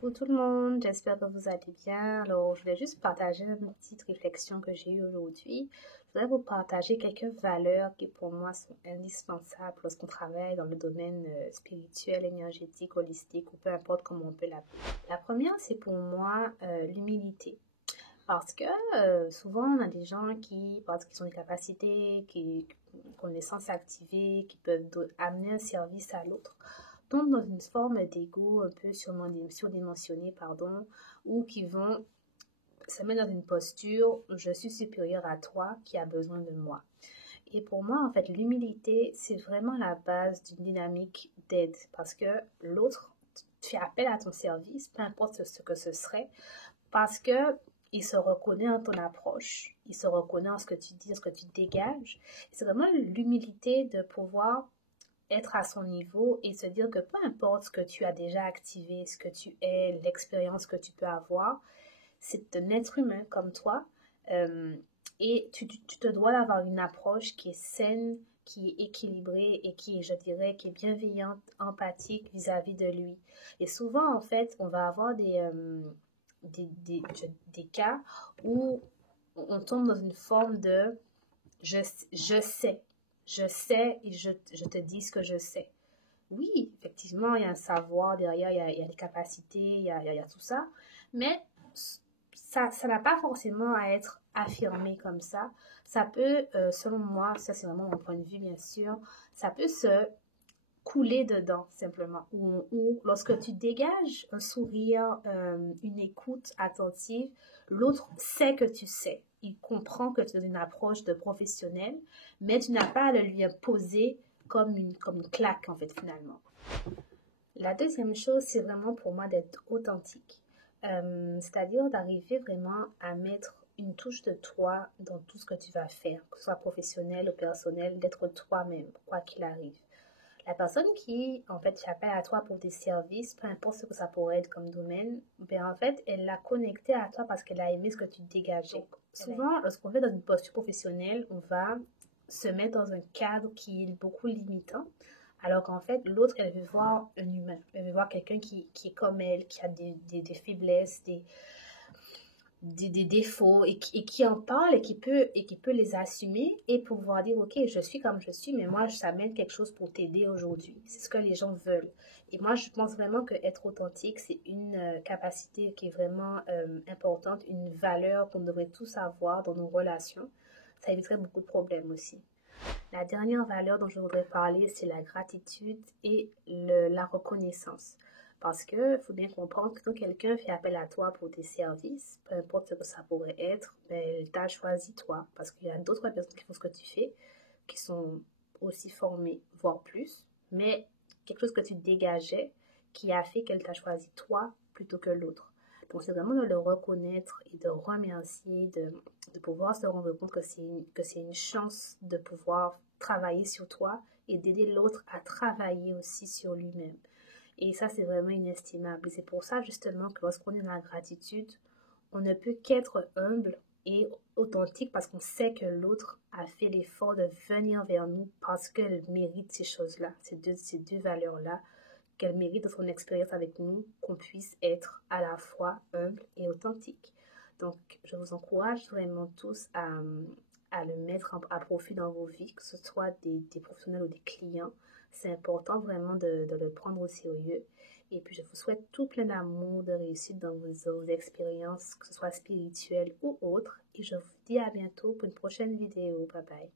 Coucou tout le monde, j'espère que vous allez bien. Alors, je vais juste partager une petite réflexion que j'ai eue aujourd'hui. Je voudrais vous partager quelques valeurs qui pour moi sont indispensables lorsqu'on travaille dans le domaine spirituel, énergétique, holistique ou peu importe comment on peut l'appeler. La première, c'est pour moi l'humilité. Parce que souvent, on a des gens qui, parce qu'ils ont des capacités, qui ont une connaissance activée, qui peuvent amener un service à l'autre, tombent dans une forme d'ego un peu surdimensionné, pardon, ou qui vont se mettre dans une posture je suis supérieur à toi qui a besoin de moi. Et pour moi, en fait, l'humilité, c'est vraiment la base d'une dynamique d'aide parce que l'autre fait appel à ton service, peu importe ce que ce serait, parce que il se reconnaît en ton approche, il se reconnaît en ce que tu dis, ce que tu dégages. C'est vraiment l'humilité de pouvoir être à son niveau et se dire que peu importe ce que tu as déjà activé, ce que tu es, l'expérience que tu peux avoir, c'est un être humain comme toi et tu te dois d'avoir une approche qui est saine, qui est équilibrée et qui, je dirais, qui est bienveillante, empathique vis-à-vis de lui. Et souvent, en fait, on va avoir des cas où on tombe dans une forme de je, je sais, je sais et je te dis ce que je sais. Oui, effectivement, il y a un savoir derrière, il y a des capacités, il y a tout ça, mais ça n'a pas forcément à être affirmé comme ça. Ça peut, selon moi, ça c'est vraiment mon point de vue bien sûr, ça peut se couler dedans simplement. Ou lorsque tu dégages un sourire, une écoute attentive, l'autre sait que tu sais. Il comprend que tu as une approche de professionnel, mais tu n'as pas à le lui imposer comme une claque en fait finalement. La deuxième chose, c'est vraiment pour moi d'être authentique. C'est-à-dire d'arriver vraiment à mettre une touche de toi dans tout ce que tu vas faire, que ce soit professionnel ou personnel, d'être toi-même, quoi qu'il arrive. La personne qui, en fait, fait appel à toi pour des services, peu importe ce que ça pourrait être comme domaine, ben, en fait, elle l'a connecté à toi parce qu'elle a aimé ce que tu dégageais. Donc, souvent, lorsqu'on fait dans une posture professionnelle, on va se mettre dans un cadre qui est beaucoup limitant, alors qu'en fait, l'autre, elle veut voir un humain. Elle veut voir quelqu'un qui est comme elle, qui a des faiblesses, des défauts et qui en parle et qui peut les assumer et pouvoir dire ok je suis comme je suis mais moi ça m'aide quelque chose pour t'aider aujourd'hui, c'est ce que les gens veulent. Et moi je pense vraiment que être authentique c'est une capacité qui est vraiment importante, une valeur qu'on devrait tous avoir dans nos relations. Ça éviterait beaucoup de problèmes aussi. La dernière valeur dont je voudrais parler, c'est la gratitude et la reconnaissance. Parce que faut bien comprendre que quand quelqu'un fait appel à toi pour tes services, peu importe ce que ça pourrait être, ben, elle t'a choisi toi. Parce qu'il y a d'autres personnes qui font ce que tu fais, qui sont aussi formées, voire plus, mais quelque chose que tu dégageais qui a fait qu'elle t'a choisi toi plutôt que l'autre. Donc c'est vraiment de le reconnaître et de remercier, de pouvoir se rendre compte que c'est une chance de pouvoir travailler sur toi et d'aider l'autre à travailler aussi sur lui-même. Et ça, c'est vraiment inestimable. Et c'est pour ça, justement, que lorsqu'on est dans la gratitude, on ne peut qu'être humble et authentique parce qu'on sait que l'autre a fait l'effort de venir vers nous parce qu'elle mérite ces choses-là, ces deux valeurs-là, qu'elle mérite de son expérience avec nous, qu'on puisse être à la fois humble et authentique. Donc, je vous encourage vraiment tous à le mettre à profit dans vos vies, que ce soit des professionnels ou des clients. C'est important vraiment de le prendre au sérieux. Et puis, je vous souhaite tout plein d'amour, de réussite dans vos expériences, que ce soit spirituelles ou autres. Et je vous dis à bientôt pour une prochaine vidéo. Bye bye.